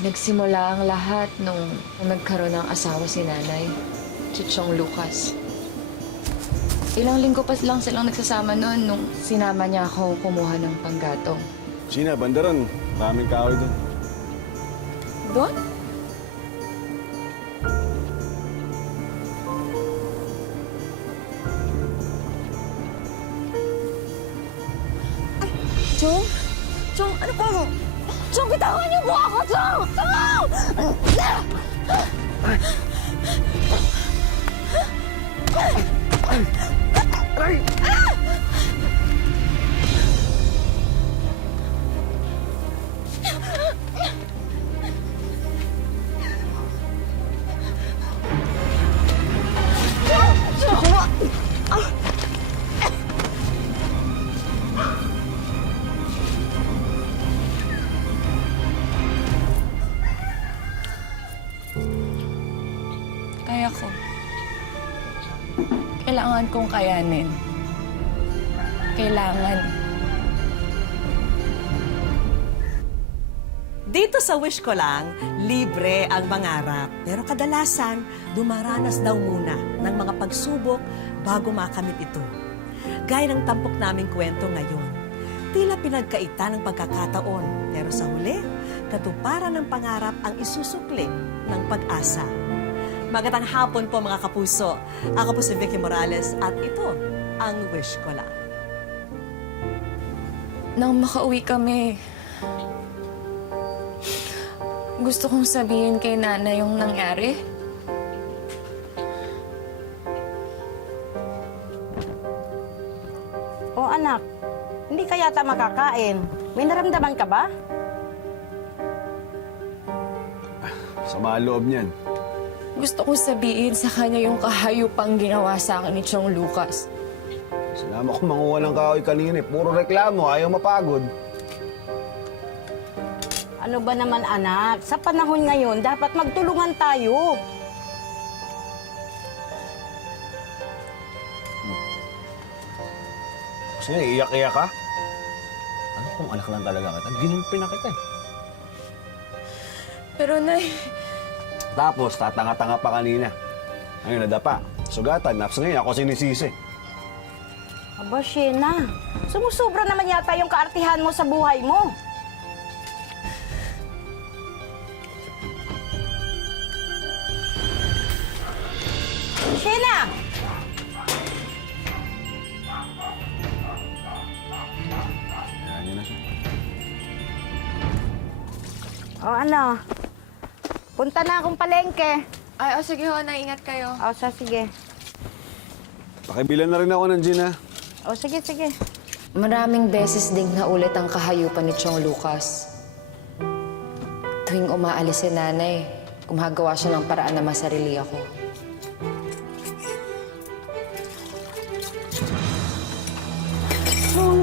Nagsimula ang lahat nung nagkaroon ng asawa si Nanay, si Chong Lucas. Ilang linggo pa lang silang nagsasama noon nung sinama niya ako kumuha ng panggatong. Sina, bandaran. Maraming kahoy doon. Doon? Chong? Chong, ano pa? Chong, bitawan niyo po ako, Chong! Chong! Kaya ko. Kailangan kong kayanin. Kailangan. Dito sa Wish Ko Lang, libre ang mangarap. Pero kadalasan, dumaranas daw muna ng mga pagsubok bago makamit ito. Gaya ng tampok naming kwento ngayon. Tila pinagkaita ng pagkakataon. Pero sa huli, katuparan ng pangarap ang isusukli ng pag-asa. Magandang hapon po mga kapuso. Ako po si Vicky Morales at ito ang Wish Ko Lang. Nang makauwi kami, gusto kong sabihin kay Nana yung nangyari. O anak, hindi ka yata makakain. May naramdaman ka ba? Sama ang loob niyan. Gusto kong sabihin sa kanya yung kahayupang ginawa sa akin ni Chong Lucas. Sinama ko manguha ng kahoy kanina. Puro reklamo, ayaw mapagod. Ano ba naman anak? Sa panahon ngayon, dapat magtulungan tayo. Kasi iiyak-iyak ka? Ano kung anak lang talaga kita? Ginulpi na kita eh. Pero Nay, Tapos, tatanga-tanga pa kanina. Ngayon, nadapa. Sugatan, naps ngayon, ako sinisisi. Aba, Shena, sumusobra naman yata yung kaartihan mo sa buhay mo. Shena! Ayan, yun na siya. O ano? Punta na akong palengke. ay, sige ho, ingat kayo. O, sige. Pakibilan na rin ako ng gin, ha? O, sige. Maraming beses ding naulit ang kahayupan ni Chong Lucas. Tuwing umaalis si Nanay, gumagawa siya ng paraan na masarili ako.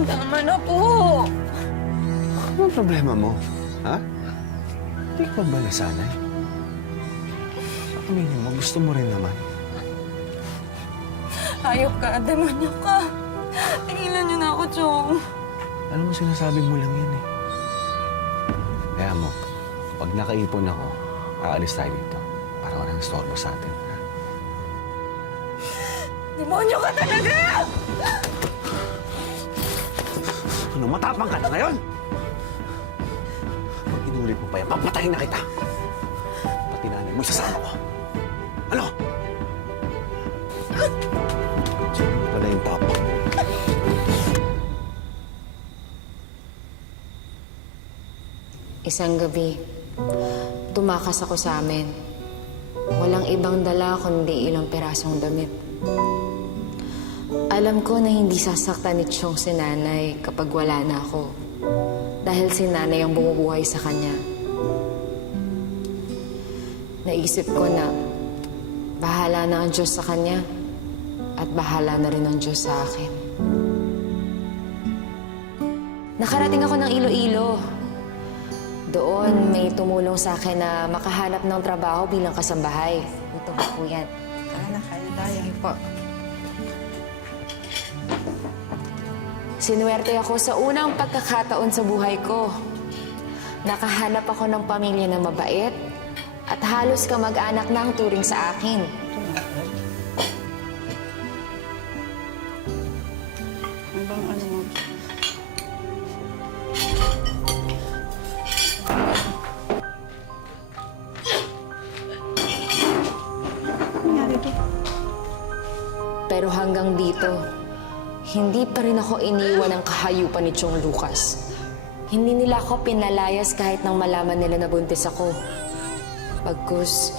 Tama na po! Ano ang problema mo? Ha? Hindi ka ba nasanay? Aminin mo, gusto mo rin naman. Hayop ka, demonyo ka. Tingilan niyo na ako, Chong. Alam mo, sinasabi mo lang yan eh. Kaya mo, pag nakaipon ako, aalis tayo dito para walang istorbo sa atin. Ha? Demonyo ka talaga! Ano, matapang ka na ngayon? Pag inulit mo pa yan, papatayin na kita. Pati nanay mo, isasama ko. Ano? Pala yung tapang. Isang gabi, tumakas ako sa amin. Walang ibang dala kundi ilang perasong damit. Alam ko na hindi sasaktan ni Chong si Nanay kapag wala na ako. Dahil si Nanay ang bumubuhay sa kanya. Naisip ko na bahala na ang Diyos sa kanya at bahala na rin ang Diyos sa akin. Nakarating ako ng Iloilo. Doon, may tumulong sa akin na makahanap ng trabaho bilang kasambahay. Ito po yan. Ano, kayo tayo. Po. Sinuwerte ako sa unang pagkakataon sa buhay ko. Nakahanap ako ng pamilya na mabait at halos kamag-anak na ang turing sa akin. Hanggang ano mo? Nangyari to? Pero hanggang dito, hindi pa rin ako iniwan ng kahayupan ni Chong Lucas. Hindi nila ako pinalayas kahit nang malaman nila na buntis ako. Pagkus,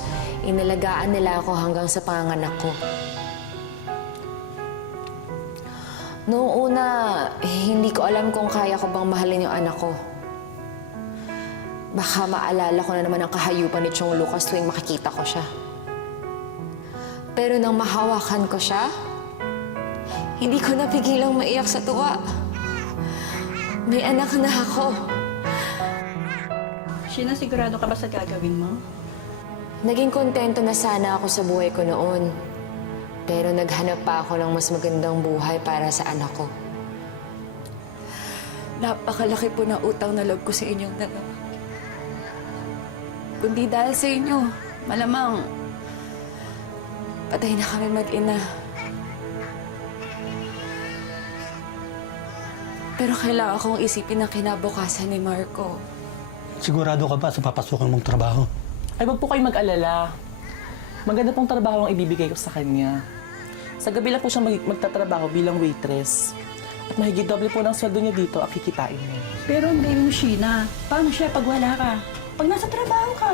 inalagaan nila ako hanggang sa panganganak ko. Noong una, hindi ko alam kung kaya ko bang mahalin yung anak ko. Baka maalala ko na naman ang kahayupan ni Chong Lucas tuwing makikita ko siya. Pero nang mahawakan ko siya, hindi ko napigilang maiyak sa tuwa. May anak na ako. Sheena, sigurado ka ba sa gagawin mo? Naging kontento na sana ako sa buhay ko noon. Pero naghanap pa ako ng mas magandang buhay para sa anak ko. Napakalaki po ng utang na loob ko sa inyong dalawa. Kundi dahil sa inyo, malamang patay na kami mag-ina. Pero kailangan kong isipin ang kinabukasan ni Marco. Sigurado ka ba sa papasukan mong trabaho? Ay, wag po kayo mag-alala. Maganda pong trabaho ang ibibigay ko sa kanya. Sa gabi lang po siya magtatrabaho bilang waitress. At mahigit doble po ng sweldo niya dito ang kikitain niya. Pero ang baby mo, Sheena, paano siya pag wala ka? Pag nasa trabaho ka?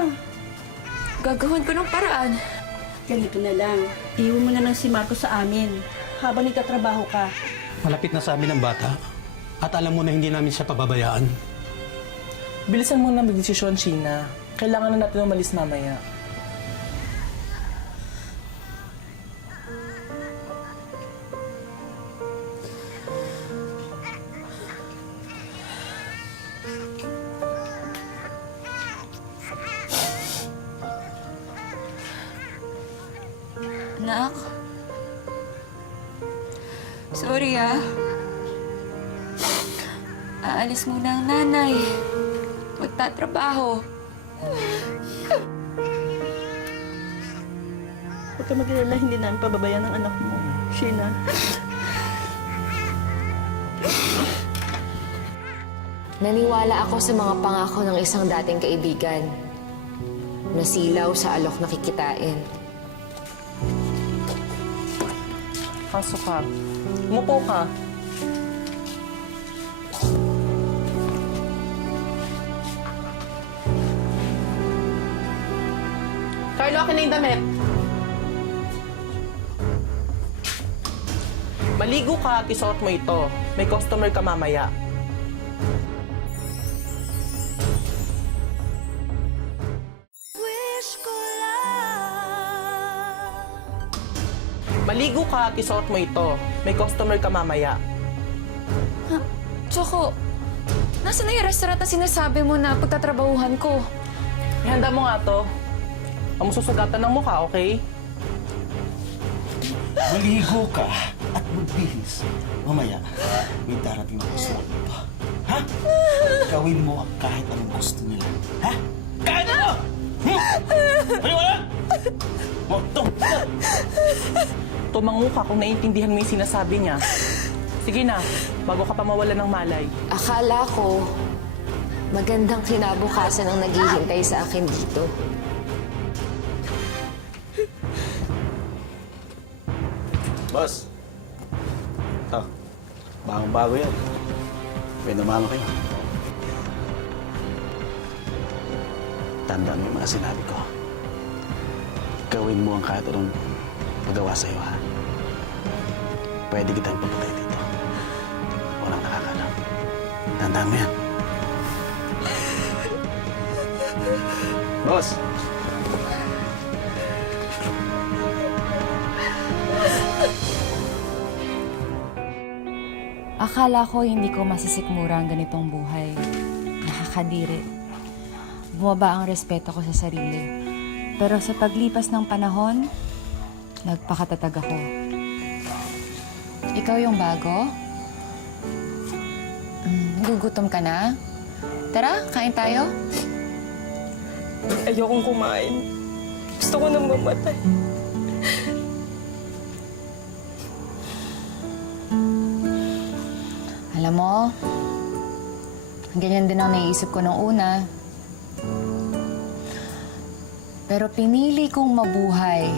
Gagawin ko ng paraan. Ganito na lang. Iwan mo na lang si Marco sa amin habang nagtatrabaho ka. Malapit na sa amin ang bata. At alam mo na hindi namin siya pababayaan. Bilisan mo na magdesisyon, Sheena. Kailangan na natin umalis mamaya. Anak. Sorry ah. Aalis muna ang nanay. Magtatrabaho. Huwag ka mag-alala, hindi namin pababayan ang anak mo, Sheena. Naniwala ako sa mga pangako ng isang dating kaibigan. Nasilaw sa alok na kikitain. Pasok ka. Umupo ka. Carlo, akin na yung damit. Maligo ka at isuot mo ito. May customer ka mamaya. Maligo ka at isuot mo ito. May customer ka mamaya. Choco, nasaan na yung restaurant na sinasabi mo na pagtatrabahuhan ko? Ihanda mo nga to. Ang masusugatan ng mukha, okay? Maligo ka at magbihis. Mamaya, may darating na gusto dito. Ha? Gawin mo ang kahit anong gusto nila. Ha? Kahit ano! Paliwala! Tumango ka kung naiintindihan mo yung sinasabi niya. Sige na, bago ka pa mawala ng malay. Akala ko, magandang kinabukasan ang naghihintay sa akin dito. Boss. Ito. Bagong-bago yan. May namama kayo. Tandaan mo yung mga sinabi ko. Gawin mo ang kahit anong magawa sa'yo, ha? Pwede kitang papatay dito. Walang nakakalam. Tandaan mo yan. Boss! Akala ko hindi ko masisikmura ang ganitong buhay. Nakakadiri. Bumaba ang respeto ko sa sarili. Pero sa paglipas ng panahon, nagpakatatag ako. Ikaw yung bago? Nagugutom ka na? Tara, kain tayo. Ayokong kumain. Gusto ko nang mamatay. Alam mo, ganyan din ang naiisip ko nung una. Pero pinili kong mabuhay.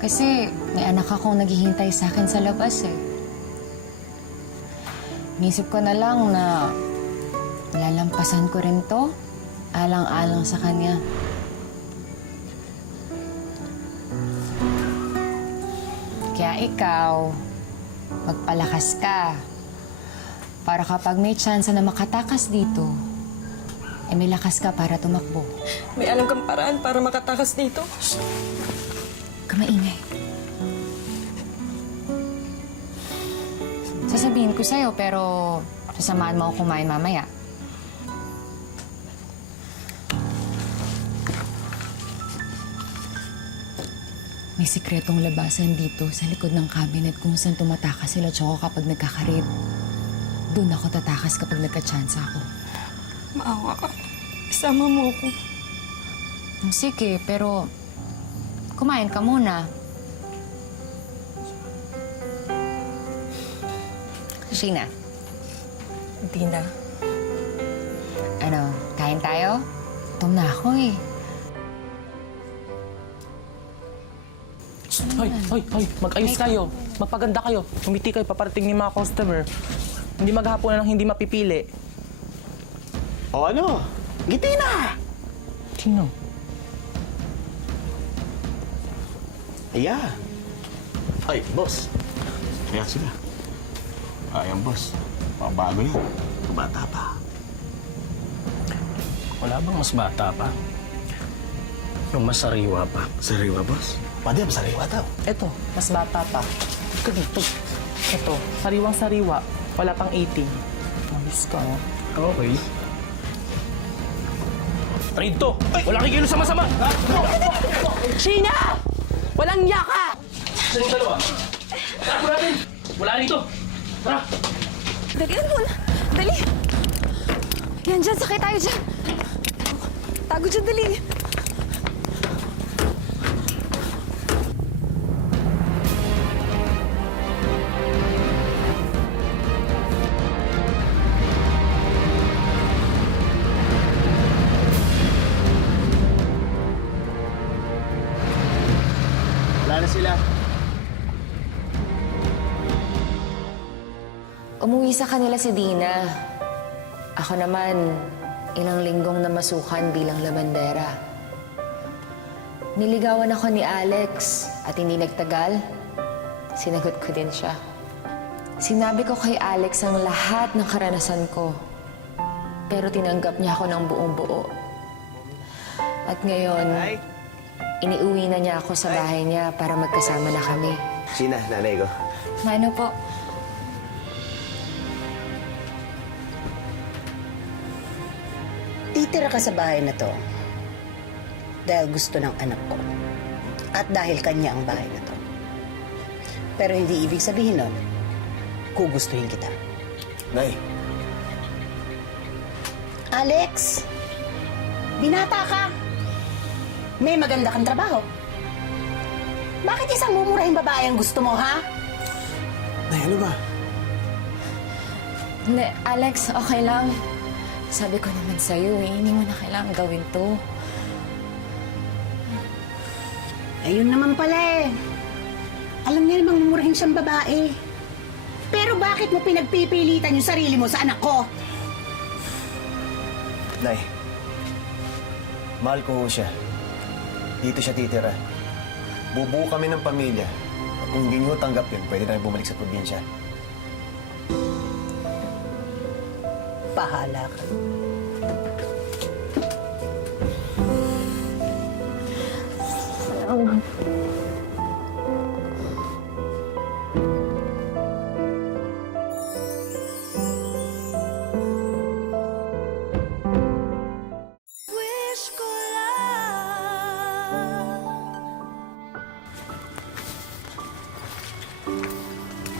Kasi may anak akong naghihintay sa akin sa labas eh. Inisip ko na lang na lalampasan ko rin to, alang-alang sa kanya. Kaya ikaw, magpalakas ka. Para kapag may chance na makatakas dito, eh may lakas ka para tumakbo. May alam kang paraan para makatakas dito? Kamaingay. Sasabihin ko sa'yo, pero sasamahan mo ako kumain mamaya. May sikretong labasan dito sa likod ng cabinet kung saan tumatakas sila tsaka kapag nagkakarid. Doon ako tatakas kapag nagka-chance ako. Maawa ka. Isama mo ako. Sige, pero kumain ka muna. Sheena, Hindi na. ano, kain tayo? Gutom na ako eh. Hoy, mag-ayos kayo. Magpaganda kayo. Umiti kayo, paparating ni mga customer. Hindi maghapon ng hindi mapipili. O ano? Ngiti na! Sino? Ayan. Ay, boss. Ayan sila. Ayan, boss. Mga bago yan. Bata pa. Wala bang mas bata pa? Yung mas sariwa pa? Sariwa, boss. Pwede, sariwa daw. Eto, mas bata pa. Ito dito. Eto, sariwang-sariwa. Wala pang 18. Mamis ka, oh. Okay. Trade to! Wala kang kilo sama-sama! Sheena! Walang yaka! Saan yung dalawa? Tapo natin! Wala rito! Tara! Dalian mo na. Dali. Yan dyan, sakay tayo dyan. Tago dyan, dali. Wala na sila. Umuwi sa kanila si Dina. Ako naman, ilang linggong namasukan bilang labandera. Niligawan ako ni Alex at hindi nagtagal, sinagot ko din siya. Sinabi ko kay Alex ang lahat ng karanasan ko, pero tinanggap niya ako ng buong buo. At ngayon, iniuwi na niya ako sa bahay niya para magkasama na kami. Sina, nanay ko. Ano po? Titira ka sa bahay na to dahil gusto ng anak ko at dahil kanya ang bahay na to. Pero hindi ibig sabihin nun, gugustuhin kita. Nay, Alex, binata ka. May maganda kang trabaho. Bakit isang mumurahing babae ang gusto mo, ha? Nay, ano ba? Hindi, Alex, okay lang. Sabi ko naman sa'yo, hindi mo na kailangan gawin to. Ayun naman pala eh. Alam niya namang mumurahin siyang babae. Pero bakit mo pinagpipilitan yung sarili mo sa anak ko? Nay, mahal ko ho siya. Dito siya titira. Bubuo kami ng pamilya. At kung hindi niyo tanggap yun, pwede na bumalik sa probinsya. Bahala ka.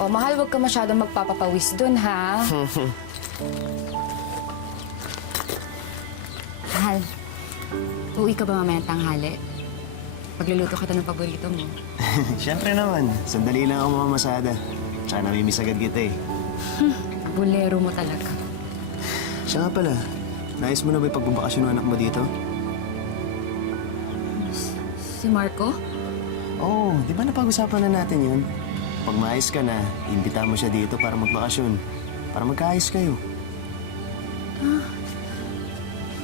O, mahal, huwag ka masyadong magpapapawis dun, ha? Mahal, uwi ka ba mamayang tanghali? Pagluluto kita ng paborito mo. Siyempre naman, sandali lang ako mamamasada. Tsaka namimiss agad kita eh. Bulero mo talaga. Siya nga pala, nais mo na ba yung pagbabakasyon ng anak mo dito? Si Marco? Oo, di ba napag-usapan na natin yun? Pag maayos ka na, imbita mo siya dito para magbakasyon. Para magkaayos kayo.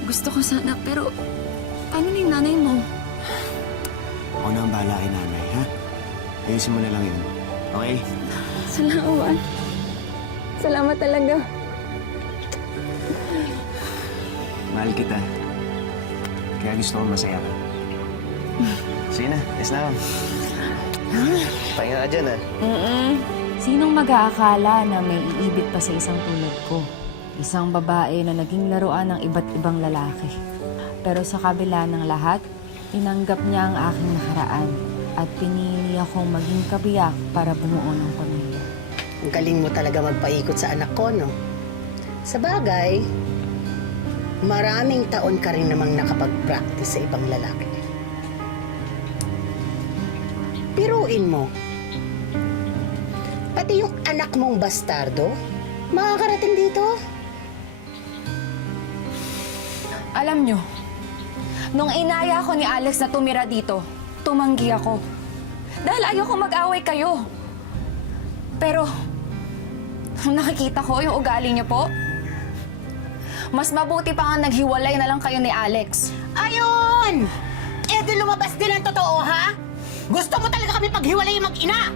Gusto ko sana, pero paano na yung nanay mo? Ako na ang bahala kay nanay, ha? Ayusin mo na lang yun. Okay? Salamat. Salamat talaga. Mahal kita. Kaya gusto ko masaya ka. Sige na, yes na ako. Pahinga ka dyan, ha? Sinong mag-aakala na may iibit pa sa isang tulad ko? Isang babae na naging laruan ng iba't ibang lalaki. Pero sa kabila ng lahat, tinanggap niya ang aking nakaraan at pinili akong maging kabiyak para bumuo ng pamilya. Ang galing mo talaga magpaikot sa anak ko, no? Sa bagay, maraming taon ka rin namang nakapag-practice sa ibang lalaki. Piruin mo, pati yung anak mong bastardo, makakarating dito. Alam nyo, nung inaya ko ni Alex na tumira dito, tumanggi ako. Dahil ayoko mag-away kayo. Pero, nung nakikita ko yung ugali niyo po, mas mabuti pa nga naghiwalay na lang kayo ni Alex. Ayun! Eh di lumabas din ang totoo, ha? Gusto mo talaga kami paghiwalay mag-ina?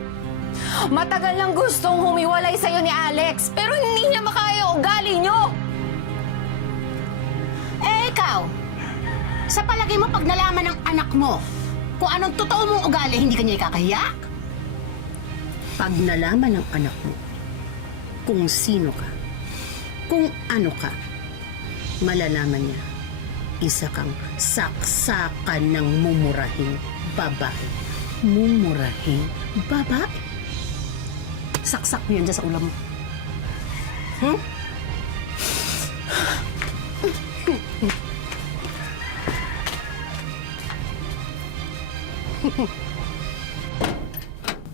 Matagal lang gustong humiwalay sa'yo ni Alex, pero hindi niya makaya yung ugali niyo. Eh ikaw, sa palagay mo pag nalaman ng anak mo kung anong totoo mong ugali, hindi ka niya ikakahiya? Pag nalaman ng anak mo kung sino ka, kung ano ka, malalaman niya, isa kang saksakan ng mumurahing babae. Mumurahing babae. Saksak mo yan dyan sa ulam mo. Hmm?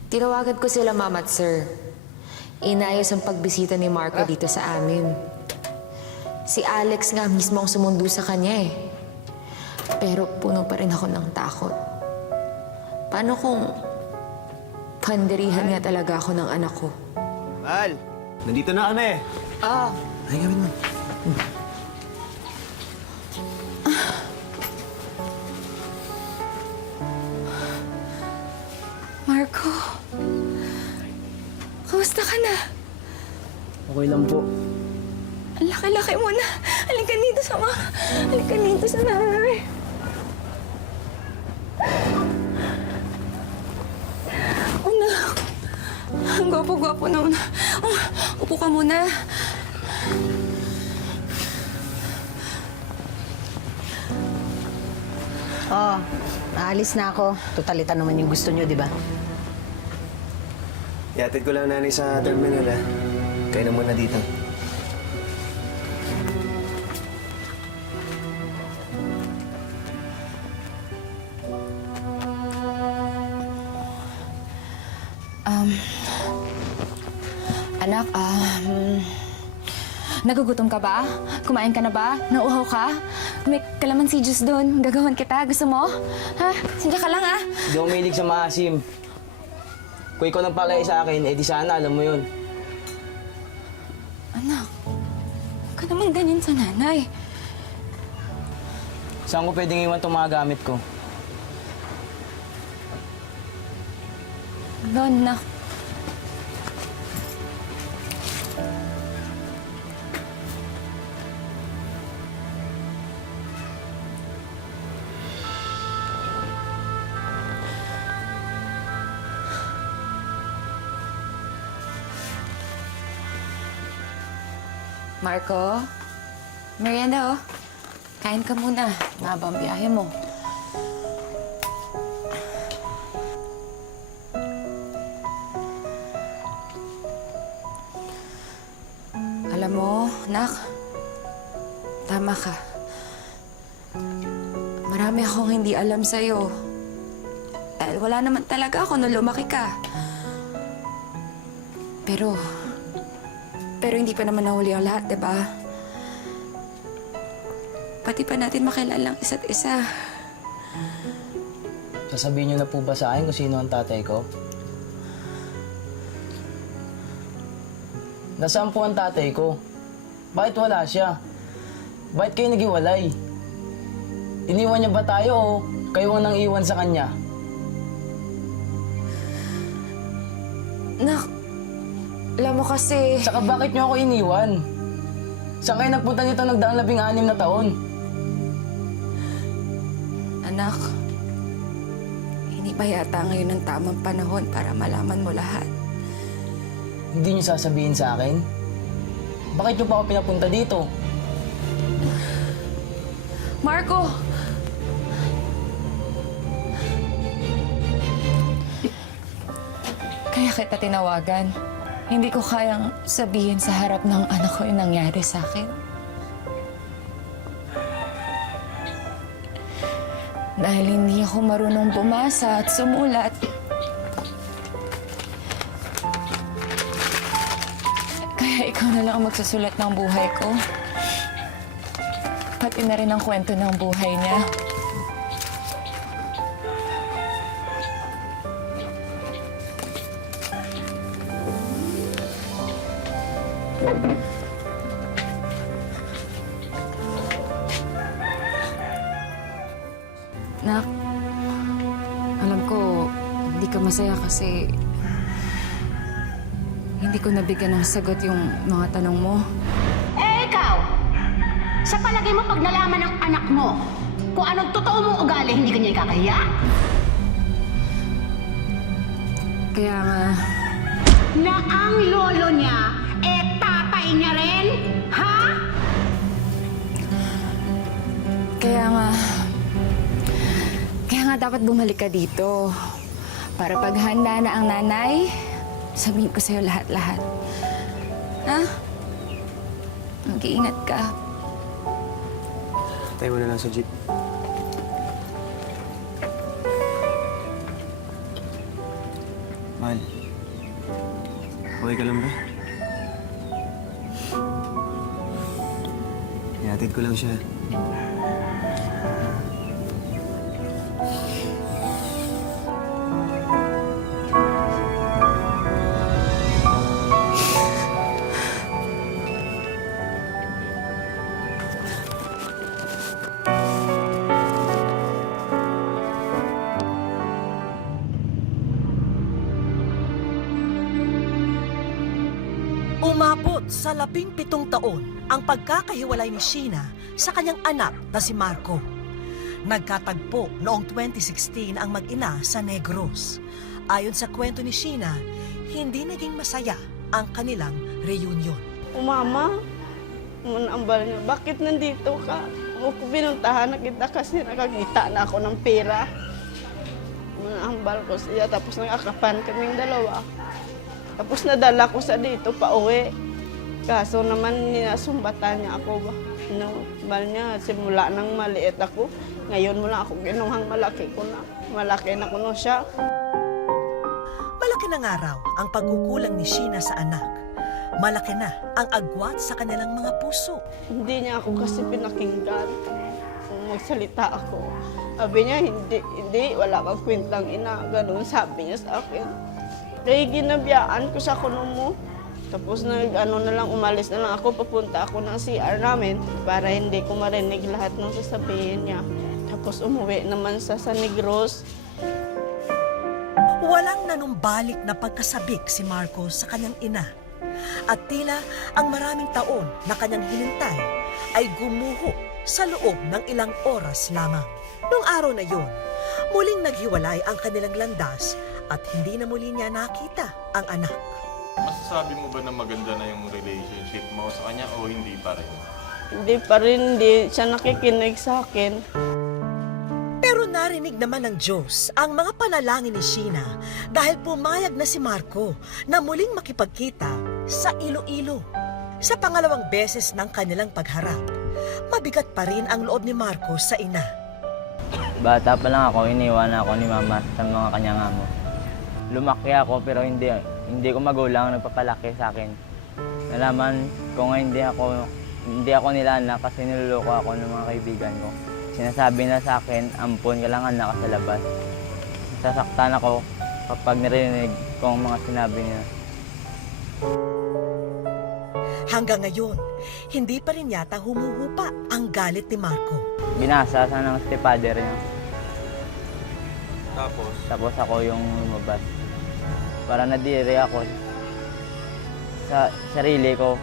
Tinawagan ko sila, Mama at Sir. Inayos ang pagbisita ni Marco dito sa amin. Si Alex nga mismo ang sumundo sa kanya eh. Pero puno pa rin ako ng takot. Paano kung pandirihan nga talaga ako ng anak ko? Mahal, nandito na kami. Ah, Ay, gawin mo. Marco, kamusta ka na? Okay lang po. Ang laki-laki mo na. Halika dito sa mga... Halika dito sa nanay. Una, ang gwapo-gwapo na una. Upo ka muna. Oh, aalis na ako. Totalita naman yung gusto niyo, di ba? Iatid ko lang nanay sa terminal, ha? Kayo na muna dito. Anak, nagugutom ka ba? Kumain ka na ba? Nauuhaw ka? May kalamansi juice doon. Gagawan kita. Gusto mo? Ha? Sige ka lang, ha? Hindi ako mahilig sa maasim. Kung ikaw nang palay sa akin, di sana alam mo yun. Anak, huwag ka naman ganyan sa nanay. Saan ko pwedeng iwan itong mga gamit ko? Doon, nak. Marco, merienda oh. Kain ka muna. Mahaba ang biyahe mo. Alam mo, nak, tama ka. Marami akong hindi alam sa'yo. Dahil wala naman talaga ako nung lumaki ka. Pero hindi pa naman nahuli ang lahat, diba? Pati pa natin makilala ang isa't isa. Sasabihin niyo na po ba sa akin kung sino ang tatay ko? Nasaan po ang tatay ko? Bakit wala siya? Bakit kayo naghiwalay? Iniwan niya ba tayo o kayo ang nang iwan sa kanya? Nak, alam mo kasi... Saka bakit niyo ako iniwan? Saan kayo nagpunta nito nagdaang 16 na taon? Anak, hindi pa yata ngayon ang tamang panahon para malaman mo lahat. Hindi niyo sasabihin sa akin? Bakit niyo pa ako pinapunta dito? Marco! Kaya kita tinawagan. Hindi ko kayang sabihin sa harap ng anak ko yung nangyari sa akin. Dahil hindi ako marunong bumasa at sumulat. Kaya ikaw na lang ang magsusulat ng buhay ko. Pati na rin ang kwento ng buhay niya. Nak, alam ko, hindi ka masaya kasi hindi ko nabigyan ng sagot yung mga tanong mo. Eh, ikaw! Sa palagay mo, pag nalaman ng anak mo kung anong totoo mong ugali, hindi ka niya ikakahiya? Kaya nga, Na ang lolo niya, tatay niya rin? Ha? kaya nga dapat bumalik ka dito. Para paghanda na ang nanay, sabihin ko sa'yo lahat-lahat. Ha? Mag-iingat ka. Tayo mo na lang sa jeep. Mahal. Okay ka lang ba? Ihatid ko lang siya. Umabot sa 17 taon ang pagkakahiwalay ni Sheena sa kanyang anak na si Marco. Nagkatagpo noong 2016 ang mag-ina sa Negros. Ayon sa kwento ni Sheena, hindi naging masaya ang kanilang reunion. Mama, ambal niya, bakit nandito ka? Huwag ko binuntahan na kita kasi nakakita na ako ng pera. Ambal ko siya, tapos nangakapan kaming dalawa. Tapos nadala ko sa dito pa uwi. Kaso naman ninasumbatan niya ako ba? Bal niya, simula nang maliit ako. Ngayon mo lang ako kinuhang malaki ko na. Malaki na ko na siya. Malaki na nga raw ang pagkukulang ni Sheena sa anak. Malaki na ang agwat sa kanilang mga puso. Hindi niya ako kasi pinakinggan. Kung magsalita ako. Sabi niya, hindi, wala kang kwentang ina. Ganun sabi niya sa akin. Kaya ginabiyaan ko sa kuno mo. Tapos na lang, umalis na lang ako. Papunta ako ng CR namin para hindi ko marinig lahat ng sasabihin niya. Tapos umuwi naman sa San Negros. Walang nanumbalik na pagkasabik si Marco sa kanyang ina. At tila ang maraming taon na kanyang hinintay ay gumuho sa loob ng ilang oras lamang. Noong araw na yun, muling naghiwalay ang kanilang landas at hindi na muli niya nakita ang anak. Masasabi mo ba na maganda na yung relationship mo sa kanya o hindi pa rin? Hindi pa rin, hindi siya nakikinig sa akin. Pero narinig naman ng Diyos ang mga panalangin ni Sheena dahil pumayag na si Marco na muling makipagkita sa Iloilo. Sa pangalawang beses ng kanilang pagharap, mabigat pa rin ang loob ni Marco sa ina. Bata pa lang ako, iniwan ako ni Mama sa mga kanyang amo. Lumaki ako pero hindi ko magulang ang nagpapalaki sa akin. Nalaman ko nga hindi ako nila anak kasi niloloko ako ng mga kaibigan ko. Sinasabi na sa akin, ampon ka lang anak sa labas. Sasaktan ako kapag narinig ko ang mga sinabi niya. Hanggang ngayon, hindi pa rin yata humuhupa ang galit ni Marco. Binasa sa ng stepfather niya. Tapos? Tapos ako yung lumabas. Para nadiri ako sa sarili ko.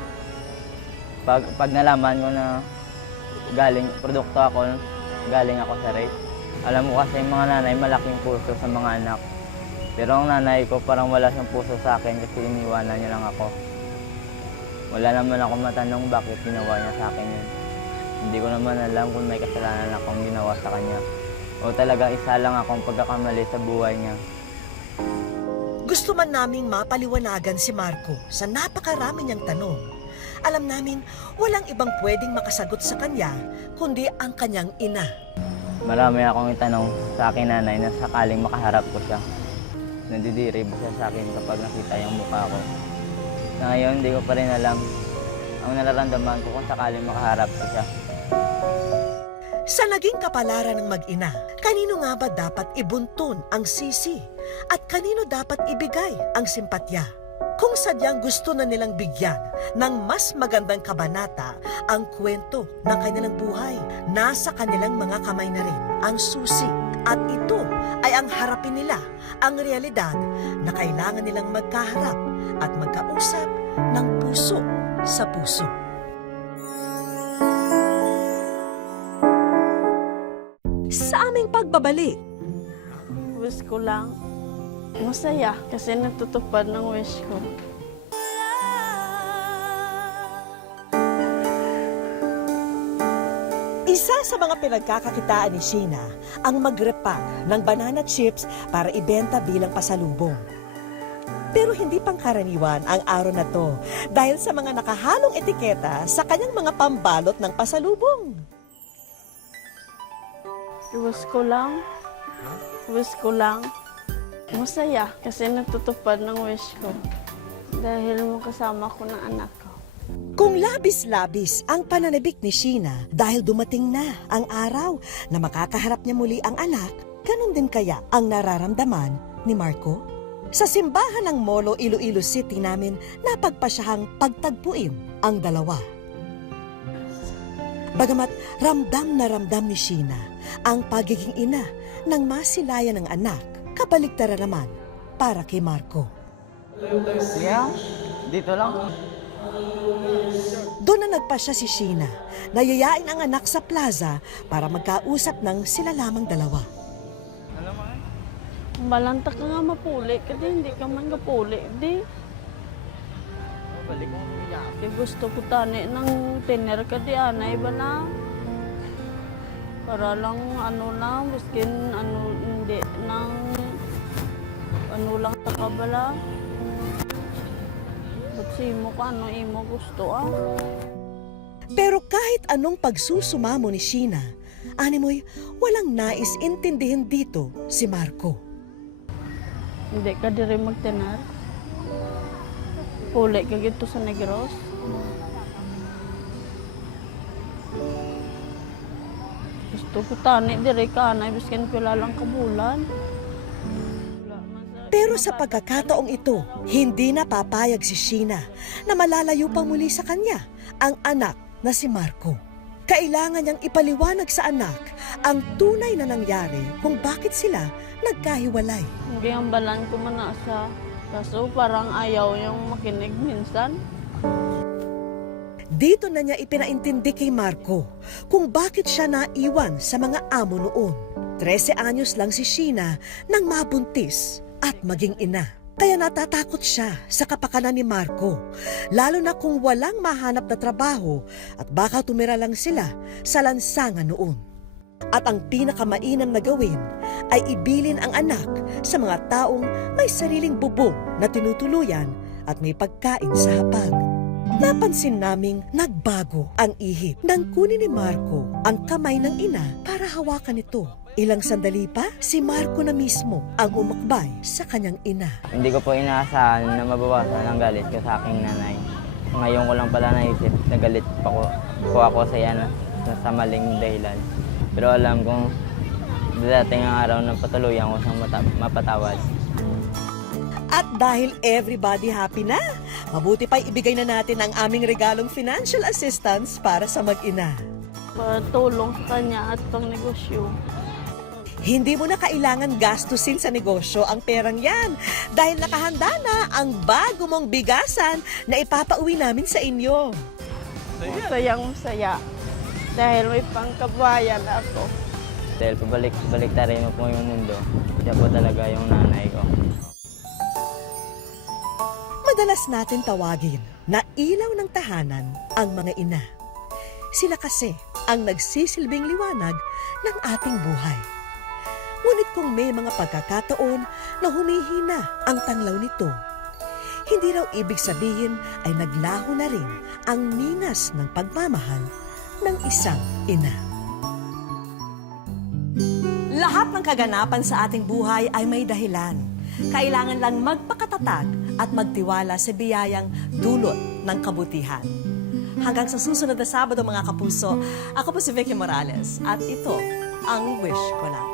Pag nalaman ko na galing ako sa rape. Alam mo kasi yung mga nanay malaking puso sa mga anak. Pero ang nanay ko parang wala siyang puso sa akin kasi iniwanan niya lang ako. Wala naman ako matanong bakit ginawa niya sa akin yun. Hindi ko naman alam kung may kasalanan akong ginawa sa kanya. O talagang isa lang akong pagkakamali sa buhay niya. Gusto man naming mapaliwanagan si Marco sa napakarami niyang tanong. Alam namin walang ibang pwedeng makasagot sa kanya kundi ang kanyang ina. Marami akong itanong sa akin nanay na sakaling makaharap ko siya. Nandidiri ba siya sa akin kapag nakita yung mukha ko. Sa ngayon, hindi ko pa rin alam ang nararamdaman ko kung sakaling makaharap ko siya. Sa naging kapalaran ng mag-ina, kanino nga ba dapat ibuntun ang sisi? At kanino dapat ibigay ang simpatya? Kung sadyang gusto na nilang bigyan ng mas magandang kabanata ang kwento ng kanilang buhay, nasa kanilang mga kamay na rin ang susi. At ito ay ang harapin nila ang realidad na kailangan nilang magkaharap at magkausap ng puso sa puso. Sa aming pagbabalik, Wish ko lang, masaya kasi natutupad ng wish ko. isa sa mga pinagkakakitaan ni Sheena ang magrepa ng banana chips para ibenta bilang pasalubong. Pero hindi pangkaraniwan ang araw na to dahil sa mga nakahalong etiketa sa kanyang mga pambalot ng pasalubong. Wish ko lang, masaya kasi natutupad ng wish ko dahil makasama ko ng anak ko. Kung labis-labis ang pananabik ni Sheena dahil dumating na ang araw na makakaharap niya muli ang anak, ganun din kaya ang nararamdaman ni Marco? Sa simbahan ng Molo, Iloilo City namin napagpasyahang pagtagpuin ang dalawa. Bagamat ramdam na ramdam ni Sheena ang pagiging ina ng masilayan ng anak, kabaligtaran naman para kay Marco. Yeah, dito lang. Doon na nagpasya si Sheena, nayayain ang anak sa plaza para magkausap ng sila lamang dalawa. Balanta ka nga mapuli, kasi hindi ka man kapuli, di. Di gusto ko tani ng tiner ka di anay ba na? Para lang miskin hindi nang lang takabala. Ba't simo ka imo gusto Pero kahit anong pagsusumamo ni Sheena, animoy walang nais intindihin dito si Marco. Hindi ka diri magtenar. Puli ka gito sa Negros. Gusto ko tani diri ka anay biskin pila lang kabulan. Pero sa pagkakataong ito, hindi na papayag si Sheena na malalayo pa muli sa kanya ang anak na si Marco. Kailangan niyang ipaliwanag sa anak ang tunay na nangyari kung bakit sila nagkahiwalay. Hindi ang balan ko manasa. Kaso parang ayaw yung makinig minsan. Dito na niya ipinaintindi kay Marco kung bakit siya naiwan sa mga amo noon. 13 anyos lang si Sheena nang mabuntis at maging ina. Kaya natatakot siya sa kapakanan ni Marco, lalo na kung walang mahanap na trabaho at baka tumira lang sila sa lansangan noon. At ang pinakamainam na gawin ay ibilin ang anak sa mga taong may sariling bubong na tinutuluyan at may pagkain sa hapag. Napansin naming nagbago ang ihip nang kunin ni Marco ang kamay ng ina para hawakan ito. Ilang sandali pa, si Marco na mismo ang umakbay sa kanyang ina. Hindi ko po inaasahan na mabawasan ang galit ko sa aking nanay. Ngayon ko lang pala naisip na galit po ako sa iyan na sa maling dahilan. Pero alam kong dadating ang araw na patuluyan ko siyang mapatawad. At dahil everybody happy na, mabuti pa'y ibigay na natin ang aming regalong financial assistance para sa mag-ina. Tulong sa kanya at pang negosyo. Hindi mo na kailangan gastusin sa negosyo ang perang yan dahil nakahanda na ang bago mong bigasan na ipapauwi namin sa inyo. Masayang masaya dahil may pangkabayan ako. Dahil pabalik tarin mo po yung mundo, siya po talaga yung nanay ko. Madalas natin tawagin na ilaw ng tahanan ang mga ina. Sila kasi ang nagsisilbing liwanag ng ating buhay. Ngunit kung may mga pagkakataon na humihina ang tanglaw nito, hindi raw ibig sabihin ay naglaho na rin ang ningas ng pagmamahal ng isang ina. Lahat ng kaganapan sa ating buhay ay may dahilan. Kailangan lang magpakatatag at magtiwala sa biyayang dulot ng kabutihan. Hanggang sa susunod na Sabado mga kapuso, ako po si Vicky Morales at ito ang Wish Ko Lang.